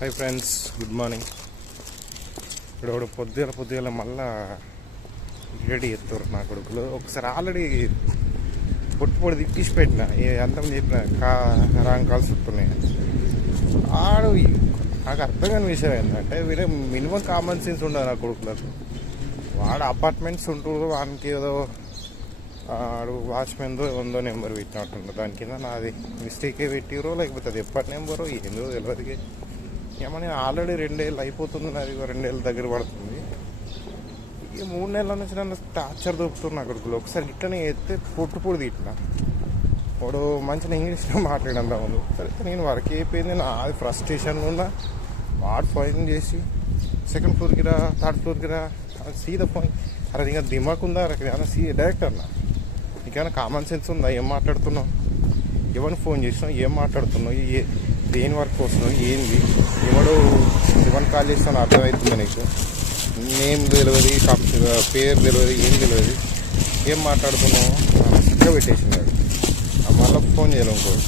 Hi friends, good morning. ఇప్పుడు పొద్దుగల మళ్ళా రెడీ ఎత్తారు నా కొడుకులు. ఒకసారి ఆల్రెడీ పొట్టు తిట్టిసి పెట్టిన అంతం చెప్పిన రాంగ్ కాల్స్ వస్తున్నాయి. ఆడు నాకు అర్థం కాని విషయం ఏంటంటే వీళ్ళ మినిమం కామన్ సెన్స్ ఉండదు నా కొడుకులకు. వాడు అపార్ట్మెంట్స్ ఉంటుందో వానికి ఏదో ఆడు వాచ్మెన్దో ఉందో నెంబర్ పెట్టినట్టుండదు. దాని కింద నాది మిస్టేకే పెట్టిరో లేకపోతే అది ఎప్పటి నెంబరో ఏందో తెలియదు. ఏమని ఆల్రెడీ 2 ఏళ్ళు అయిపోతుంది, అది 2 ఏళ్ళ దగ్గర పడుతుంది. ఈ 3 నెలల నుంచి నన్ను టార్చర్ దొరుకుతున్నా కొడుకులు. ఒకసారి ఇట్లనే ఎత్తే పొట్టు తిట్టిన వాడు మంచిగా ఇంగ్లీష్లో మాట్లాడడం రాదు. సరే నేను వర్క్ అయిపోయింది, నాది ఫ్రస్ట్రేషన్ ఉన్నా. వాడు ఫోన్ చేసి 2nd ఫ్లోర్కి రా, 3rd ఫ్లోర్కి రా, సీదా ఫోన్. అరే ఇంకా దిమాక్ ఉందా డైరెక్ట్ అన్నా, నీకేమైనా కామన్ సెన్స్ ఉందా? ఏం మాట్లాడుతున్నావు? ఎవరిని ఫోన్ చేసినావు? ఏం మాట్లాడుతున్నావు? దేని వర్క్ వస్తున్నావు? ఏంది? ఎవడు ఎవరిని కాల్ చేస్తాను అర్థమవుతుంది నీకు? నేమ్ తెలియదు, పేరు తెలియదు, ఏం తెలియదు. ఏం మాట్లాడుతున్నావు? చక్కగా పెట్టేసినాడు. మళ్ళీ ఫోన్ చేయలేం ఇంకోడు.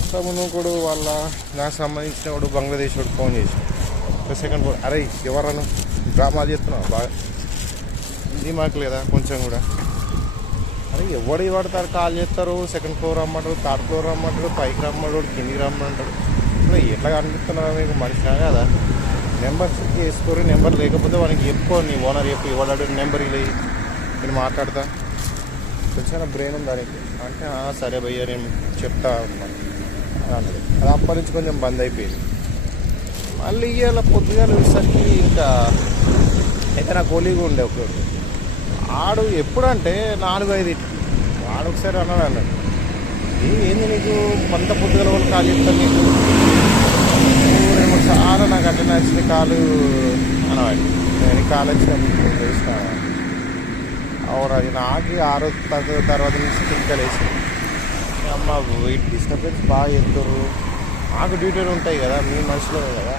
అంతకుముందు ఇంకోడు వాళ్ళ నాకు సంబంధించిన వాడు బంగ్లాదేశ్ వాడు ఫోన్ చేసినాడు. 2nd floor. అరే ఎవరన్నా డ్రామాలు చేస్తున్నావు? బాగా ఇది మాకు లేదా కొంచెం కూడా? అరే ఎవడు పడతారు కాల్ చేస్తారు. 2nd ఫ్లోర్ రమ్మంటారు, 3rd ఫ్లోర్ రమ్మంటారు, పైకి రమ్మంటాడు, కిందికి రమ్మంటాడు. ఇప్పుడు ఎట్లా కనిపిస్తున్నావు మీకు? మనిషినా కదా? నెంబర్ చెక్ చేసుకోరు. నెంబర్ లేకపోతే వానికి చెప్పుకో, నీ ఓనర్ చెప్పి ఇవ్వడాడు నెంబర్ ఇలా నేను మాట్లాడతా. కొంచెం బ్రెయిన్ ఉంది దానికి అంటే సరే భయ్య నేను చెప్తా ఉన్నాను అన్నది. అది అప్పటి నుంచి కొంచెం బంద్ అయిపోయింది. మళ్ళీ ఇవాళ పొద్దుగా వచ్చేసరికి ఇంకా అయితే నా కోలీగా ఉండే ఒకడు. ఆడు ఎప్పుడంటే 4-5 వాడు ఒకసారి అన్నాడు ఏంది నీకు కొంత పొద్దుగల వాళ్ళు కాల్ చెప్తాను నీకు 2-3 సార్లు నాకు అంటే నచ్చిన కాలు అనవాడి. నేను కాల్ వచ్చినప్పుడు తెలుస్తా అవును. అది నాకు 6 తర్వాత నుంచి తిక్కలేసి అమ్మ వెయిట్ డిస్టర్బెన్స్ బాగా చేస్తారు. మాకు డ్యూటీలు ఉంటాయి కదా, మీ మనుషులే కదా.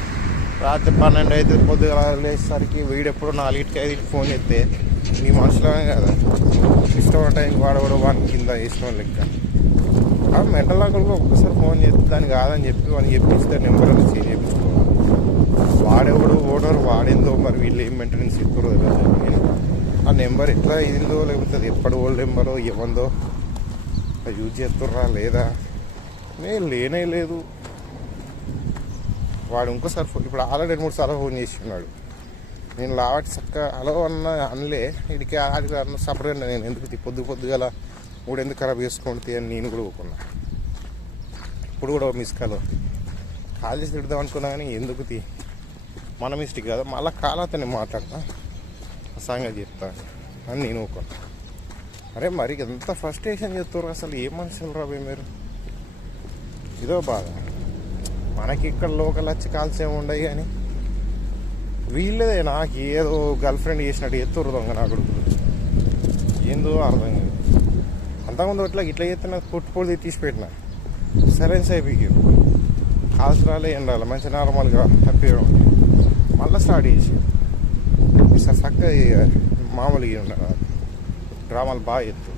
రాత్రి 12 అయితే పొద్దుగా లేచేసరికి వీడు ఎప్పుడు 4-5 ఫోన్ చేస్తే మీ మనుషులమే కదా. ఇష్టం టైంకి వాడు వాని కింద ఇష్టం లెక్క. మెంటల్ లాగా ఒక్కసారి ఫోన్ చేస్తే దాన్ని కాదని చెప్పి వాడికి చెప్పిస్తే నెంబర్ అని చేంజ్ చేయించుకోవాలి. వాడెవడు ఓనర్ వాడిందో మరి వీళ్ళు ఏం మెయింటెనెన్స్ ఇస్తారో తెలియదు. ఆ నెంబర్ ఎట్లా ఇదిందో లేకపోతే అది ఎప్పటి ఓల్డ్ నెంబరో ఇవ్వందో అది యూజ్ చేస్తుర్రా లేదా నేను లేనే లేదు. వాడు ఇంకోసారి ఇప్పుడు ఆల్రెడీ 2-3 సార్లు ఫోన్ చేసి ఉన్నాడు. నేను లావాటి చక్కగా హలో అనలే ఇడికి ఆడికి అన్న సపరేట్. నేను ఎందుకు పొద్దుగల మూడు ఎందుకు ఖరాబ్ చేసుకోండి అని నేను కూడా ఊరుకున్నా. ఇప్పుడు కూడా మిస్ కాల్ చేసి తిడదాం అనుకున్నా కానీ ఎందుకు మన మిస్టేక్ కదా. మళ్ళీ కాలతో నేను మాట్లాడతా, సంగతి చెప్తా అని నేను ఊరుకున్నా. అరే మరి ఎంత ఫ్రస్ట్రేషన్ చేస్తారు అసలు. ఏం మనుషులు రాబోయే మీరు? ఇదో బాధ. మనకి ఇక్కడ లోకల్ వచ్చి కాల్స్ ఏమి ఉండవు కానీ వీళ్ళదే నాకు ఏదో గర్ల్ ఫ్రెండ్ చేసినట్టు ఎత్తురు దొంగ నా కొడుకులు. ఏందో అర్థం కాదు. అంతకుముందు ఇట్లా చేస్తే నాకు పొట్టు తీసి పెట్టిన సైలెన్స్ అయిపోయి కాల్స్ రాలే ఏం రాలే మంచి నార్మల్గా హ్యాపీగా మళ్ళీ స్టార్ట్ చేసి చక్కగా మామూలుగా ఉండదు. డ్రామాలు బాగా ఎత్తు.